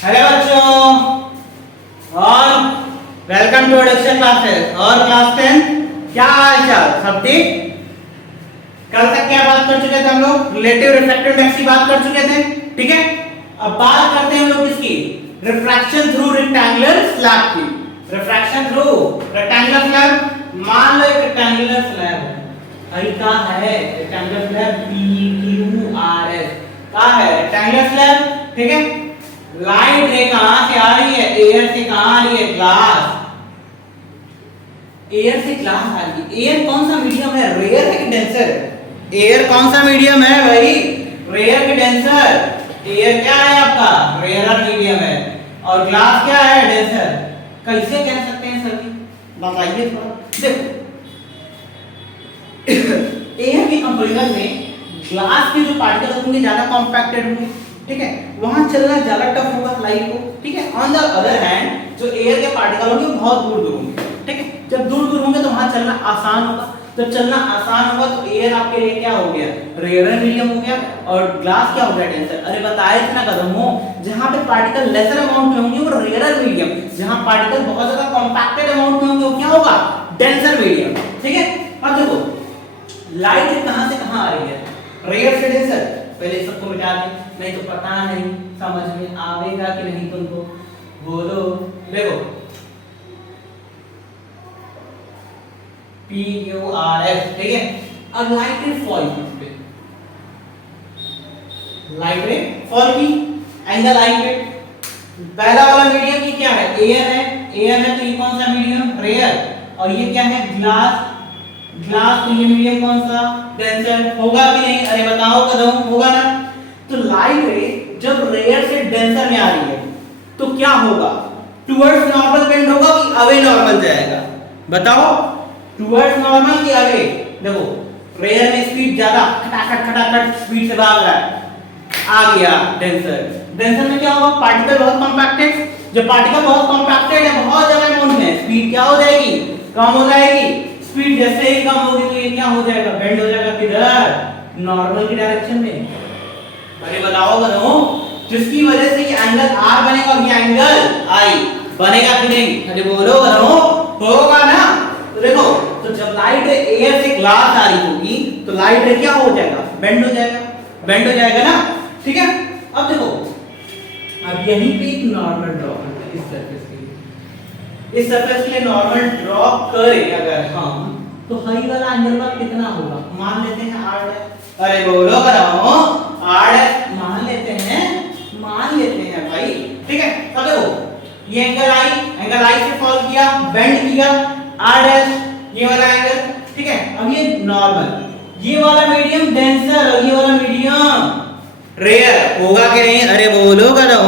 Hello बच्चों और welcome to education classes और क्लास 10। क्या हाल चाल, सब ठीक? कल तक क्या बात कर चुके थे हम लोग? रिलेटिव रिफ्रैक्टिव इंडेक्स की बात कर चुके थे, ठीक है। अब बात करते हैं हम लोग किसकी? रिफ्रैक्शन थ्रू रेक्टेंगुलर स्लैब की। रिफ्रैक्शन थ्रू रेक्टेंगुलर स्लैब, मान लो एक रेक्टेंगुलर स्लैब है, भाई का है रेक्टेंगुलर स्लैब PQRS का है रेक्टेंगुलर स्लैब, ठीक है। लाइट रे कहां से आ रही है? एयर से। कहां आ रही है? ग्लास। एयर से ग्लास आ रही है। एयर कौन सा मीडियम है? रेयर है कि डेंसर है? एयर कौन सा मीडियम है भाई? रेयर कि डेंसर? एयर क्या है आपका? रेयर मीडियम है। और ग्लास क्या है? डेंसर। कैसे कह सकते हैं सर जी? बताइए थोड़ा। देखो एयर के कंपैरिजन में ग्लास के जो पार्टिकल्स होंगे ज्यादा कॉम्पैक्टेड होंगे, ठीक है। वहां चलना ज्यादा टफ होगा लाइट को, ठीक है। ऑन द अदर हैंड जो एयर के पार्टिकल होंगे बहुत दूर दूर होंगे, ठीक है। जब दूर दूर होंगे तो वहां चलना आसान होगा। जब चलना आसान होगा तो एयर आपके लिए क्या हो गया? रेयर मीडियम हो गया। और ग्लास क्या हो गया? डेंसर। अरे बताए थे ना कदम हो, जहां पे पार्टिकल लेसर अमाउंट में होंगे वो रेयर मीडियम, जहां पार्टिकल बहुत ज्यादा कॉम्पैक्टेड अमाउंट में होंगे वो क्या होगा? डेंसर मीडियम, ठीक है। अब देखो लाइट कहां से कहां आ रही है? रेयर से डेंसर। पहले सबको मिटा दें, नहीं तो पता नहीं समझ में आवेगा कि नहीं तुमको। बोलो। देखो PQRS, ठीक है। अब लाइट रे फॉल की, लाइट रे फॉल की एंगल आई पे। पहला वाला मीडियम की क्या है? एयर है। एयर है तो ये कौन सा मीडियम? रेयर। और ये क्या है? ग्लास। ग्लास तो ये मीडियम कौन सा? डेंसर। होगा कि नहीं? अरे बताओ कदम, होगा ना। तो लाइट रे जब रेयर से डेंसर में आ रही है तो क्या होगा? टुवर्ड्स नॉर्मल बेंड होगा कि अवे नॉर्मल जाएगा? बताओ। टुवर्ड्स नॉर्मल कि अवे? देखो रेयर में स्पीड ज्यादा, खटाखट स्पीड से भाग रहा है, आ गया डेंसर। डेंसर में क्या होगा? पार्टिकल बहुत कॉम्पैक्टेड। जब पार्टिकल बहुत कॉम्पैक्टेड है, बहुत ज्यादा अमाउंट में, स्पीड क्या हो जाएगी? कम हो जाएगी। स्पीड जैसे ही कम होगी तो ये क्या हो जाएगा? बेंड हो जाएगा किधर? नॉर्मल की डायरेक्शन में। अरे बताओ करो, जिसकी वजह से ये एंगल R बनेगा और ये एंगल I बनेगा कि नहीं? अरे बोलो करो, होगा ना। तो देखो, तो जब लाइट एयर से ग्लास आ रही होगी तो लाइट रे क्या हो जाएगा? बेंड हो जाएगा। बेंड हो जाएगा ना, ठीक है। अब देखो, अब यहीं पे एक नॉर्मल ड्रॉ करते हैं इस सरफेस के लिए। इस सरफेस के लिए नॉर्मल ड्रॉ करें अगर हम, तो हाई वाला एंगल का कितना होगा? मान लेते हैं R। अरे बोलो करो, R मान लेते हैं भाई, ठीक है। अब देखो ये एंगल I से फॉल किया, बेंड किया R', ये वाला एंगल, ठीक है। अब ये नॉर्मल, ये वाला मीडियम डेंसर और ये वाला मीडियम रेयर, होगा कि नहीं? अरे बोलो करो,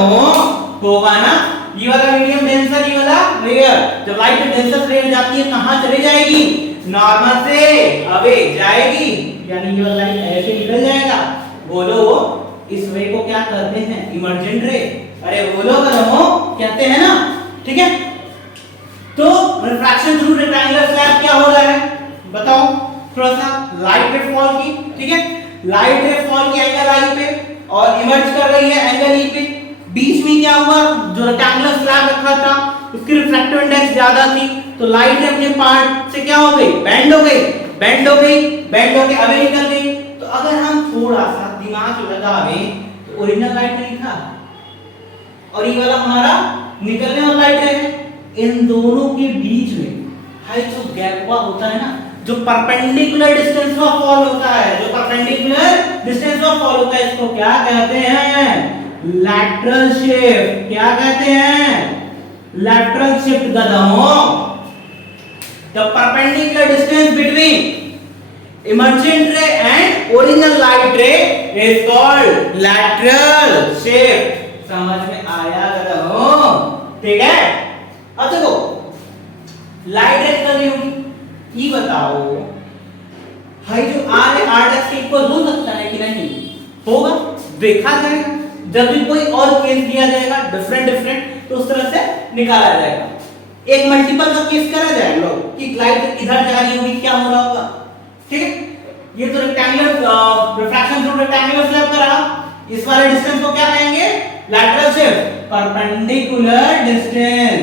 होगा ना। ये वाला मीडियम डेंसर, ये वाला रेयर। जब लाइट डेंसर से रेयर जाती है कहां चली जाएगी? नॉर्मल से अवे जाएगी, यानी ये वाला लाइट ऐसे निकल जाएगा। बोलो इस रे को क्या कहते हैं? इमर्जेंट रे। अरे बोलो करो, कहते हैं ना, ठीक है। तो रिफ्रैक्शन थ्रू रेक्टेंगुलर स्लैब क्या हो रहा है? बताओ थोड़ा सा। लाइट रे फॉल की, ठीक है। लाइट रे फॉल की एंगल I पे और इमर्ज कर रही है एंगल E पे। बीच में क्या हुआ? जो रेक्टेंगुलर स्लैब रखा था उसकी रिफ्रैक्टिव इंडेक्स ज्यादा थी, तो लाइट अपने पार्ट से क्या हो गई? बेंड हो गई। बेंड होके अवे निकल गई। तो अगर हम थोड़ा सा दिमाग लगावे तो ओरिजिनल लाइट नहीं था और ये वाला हमारा निकलने वाला लाइट है। इन दोनों के बीच में हाई जो गैप हुआ होता है ना, जो परपेंडिकुलर डिस्टेंस ऑफ फॉल होता है, जो परपेंडिकुलर डिस्टेंस ऑफ फॉल होता है, इसको क्या कहते हैं? Lateral shift. क्या कहते हैं? लैटरल शिफ्ट गधों। The perpendicular distance between emergent रे and original light ray is called lateral shift. समझ में आया गधों? ठीक है। अब देखो लाइट रे निकल रही होगी, ये बताओ हाई जो R है R' के इक्वल हो सकता है कि नहीं? होगा, देखा जाएगा। जब भी कोई और केस दिया जाएगा डिफरेंट तो उस तरह से निकाला जाएगा। एक मल्टीपल का केस करा जाएगा लोग कि लाइट इधर जा रही होगी, क्या हो रहा होगा, ठीक है। ये तो rectangular refraction through rectangular slab का रहा। इस वाले डिस्टेंस को क्या कहेंगे? Lateral shift. Perpendicular distance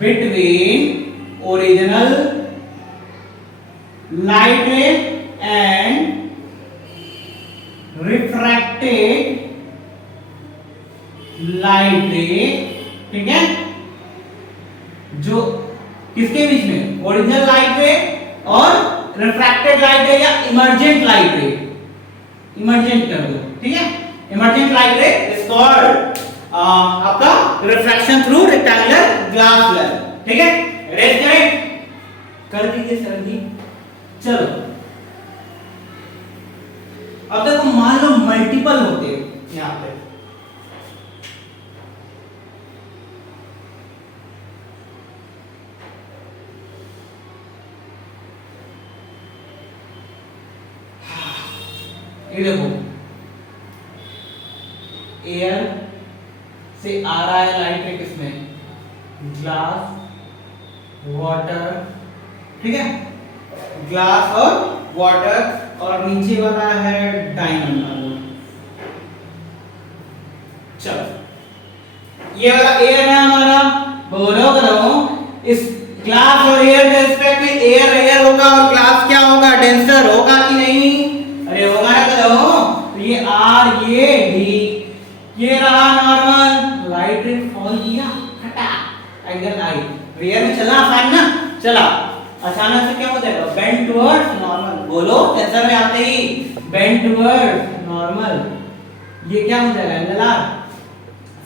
between original light रे एंड रिफ्रैक्टेड लाइट रे, ठीक है, जो किसके बीच में, ओरिजिनल लाइट रे और रिफ्रैक्टेड लाइट रे या इमर्जेंट लाइट रे, इमर्जेंट कर दो, ठीक है, emergent light ray is called आपका refraction through rectangular glass lens, ठीक है, रेड करें कर दीजिए सर जी। चलो अब देखो मान लो मल्टीपल होते हैं यहां पे, ये देखो एयर से आ रहा है लाइट रे किसमें, ग्लास, वाटर, ठीक है, ग्लास और वाटर, और नीचे वाला है डायमंड। चलो ये वाला एयर है हमारा, बोलो करो इस ग्लास और एयर के रिस्पेक्ट में एयर एयर होगा और ग्लास क्या होगा, डेंसर होगा कि नहीं, अरे होगा ना करो, तो ये आर ये डी, ये रहा नॉर्मल, लाइट रे फॉल किया, हटा एंगल आई, रियर में चला आसान ना, चला अचानक से क्या हो जाएगा, बेंड टुवर्ड्स नॉर्मल, बोलो टेंसर में आते ही बेंड टुवर्ड्स नॉर्मल, ये क्या हो जाएगा, एंगल आर,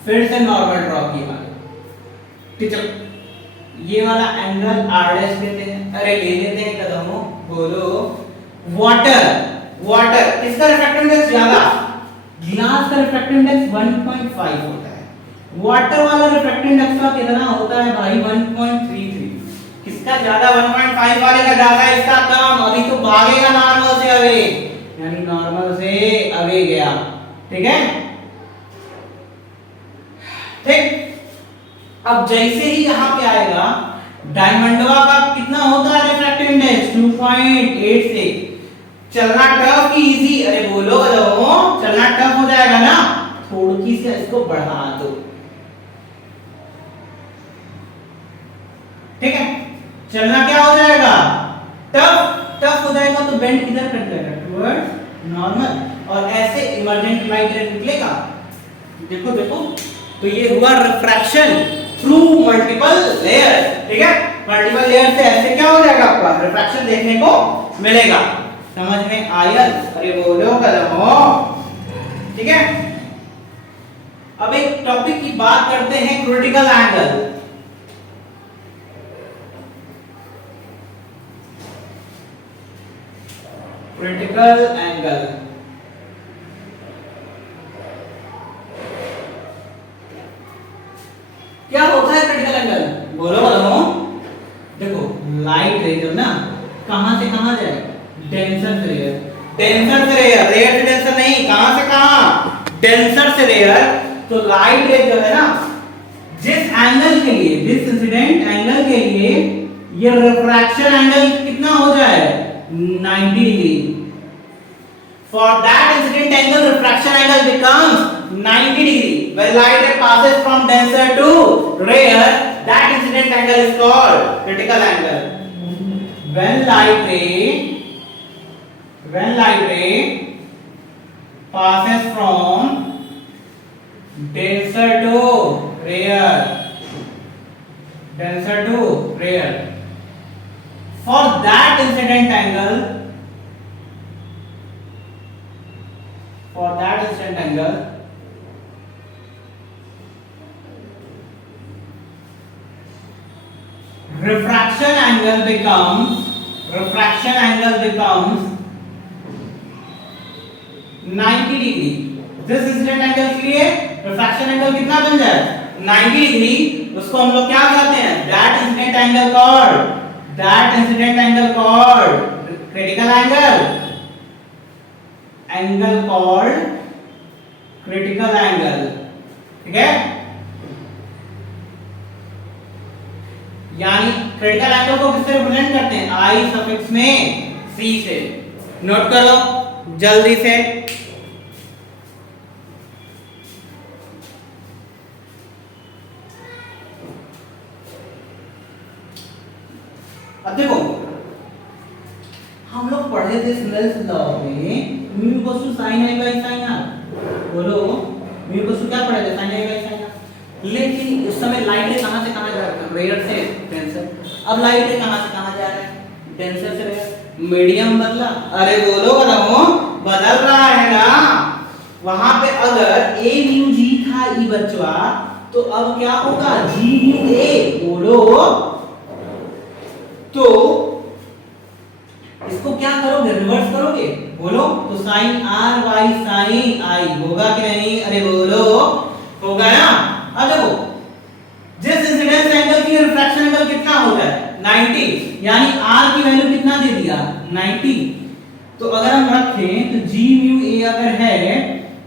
फिर से नॉर्मल ड्रॉ किया, ठीक है, ये वाला एंगल आर डैश लेते हैं, अरे ले लेते हैं कदमों, बोलो वाटर, वाटर किसका रिफ्रैक्टिव इंडेक्स ज्यादा, ग्लास का रिफ्रैक्टिव इंडेक्स 1.5 होता है, वाटर वाला रिफ्रैक्टिव इंडेक्स का कितना होता है भाई 1.33, किसका ज्यादा, 1.5 वाले का ज्यादा, इसका कम, अभी तो भागेगा नॉर्मल से अवे, यानी नॉर्मल से अवे गया, ठीक है, ठीक। अब जैसे ही यहां पे आएगा डायमंडवा का कितना होता है रिफ्रैक्टिव इंडेक्स 2.86, चलना टफ की इजी, अरे बोलो चलना टफ हो जाएगा ना, थोड़ी सी इसको बढ़ा दो, ठीक है, चलना क्या हो जाएगा, टफ, टफ हो जाएगा तो बेंड किधर कर जाएगा, टुवर्ड्स नॉर्मल, और ऐसे इमर्जेंट लाइट रे निकलेगा, देखो देखो, तो ये हुआ रिफ्रैक्शन थ्रू मल्टीपल लेयर्स, ठीक है, मल्टीपल लेयर से ऐसे क्या हो जाएगा, आपका रिफ्रैक्शन देखने को मिलेगा, समझ में आया, अरे बोलो कदमों, ठीक है। अब एक टॉपिक की बात करते हैं, क्रिटिकल एंगल, क्रिटिकल एंगल, क्या होता है क्रिटिकल एंगल, बोलो बोलो, देखो लाइट रे जब ना कहां से कहां जाए, डेंसर से रेयर, डेंसर से रेयर, रेयर से डेंसर नहीं, कहां से कहां, डेंसर से रेयर, तो लाइट रे जो है ना जिस एंगल के लिए, जिस इंसिडेंट एंगल के लिए ये रिफ्रैक्शन एंगल कितना हो जाए 90 degree, for that incident angle refraction angle becomes 90 degree when light ray passes from denser to rarer, that incident angle is called critical angle. When light ray passes from denser to rarer, for that incident angle, refraction angle becomes 90 degree. This incident angle के लिए refraction angle कितना बन जाए 90 degree, उसको हम लोग क्या कहते हैं, that incident angle called critical angle called critical angle, ठीक है, यानी क्रिटिकल एंगल को किससे रिप्रेजेंट करते हैं, आई सफिक्स में सी से, नोट कर लो जल्दी से। अब देखो हम लोग पढ़े थे स्नेल्स लॉ में mu equals to sin i by sin r। बोलो म्यू इक्वल्स टू क्या पढ़े थे sin i by sin r। लेकिन उस समय लाइट कहां से कहां जा रहा था, रेयर से डेंसर। अब लाइट कहां से कहां जा रहा है, डेंसर से रेयर। मीडियम बदला, अरे बोलो बताओ, बदल रहा है ना। वहां पे अगर a म्यू g था ई बचवा, तो अब क्या होगा g म्यू a। बोलो तो इसको क्या करोगे, रिवर्स करोगे। बोलो तो sin r by sin i होगा कि नहीं, अरे बोलो होगा ना। अब देखो जिस इंसिडेंस एंगल की रिफ्रैक्शन एंगल कितना होता है 90, यानी r की वैल्यू कितना दे दिया 90। तो अगर हम रखें तो g म्यू a अगर है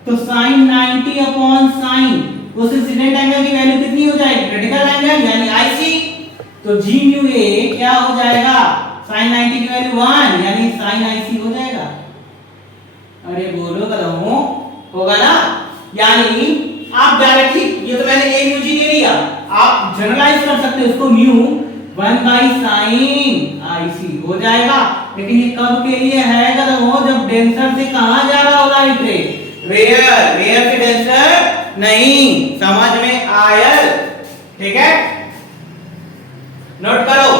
तो sin 90 अपॉन sin, उस इंसिडेंट एंगल की वैल्यू कितनी हो जाएगी, क्रिटिकल एंगल यानी ic। तो g म्यू a क्या हो जाएगा, sin 90 की वैल्यू 1 यानी sin ic हो जाएगा। अरे बोलो बताओ होगा ना। यानी आप डायरेक्टली, ये तो मैंने a म्यू g ले लिया, आप जनरलाइज कर सकते हो उसको म्यू 1 बाई sin ic हो जाएगा। लेकिन ये कब के लिए है, बताओ जब डेंसर से कहां जा रहा होगा लाइट रे, रेयर, रेयर से डेंसर नहीं, समझ में आया। ठीक है, नोट करो।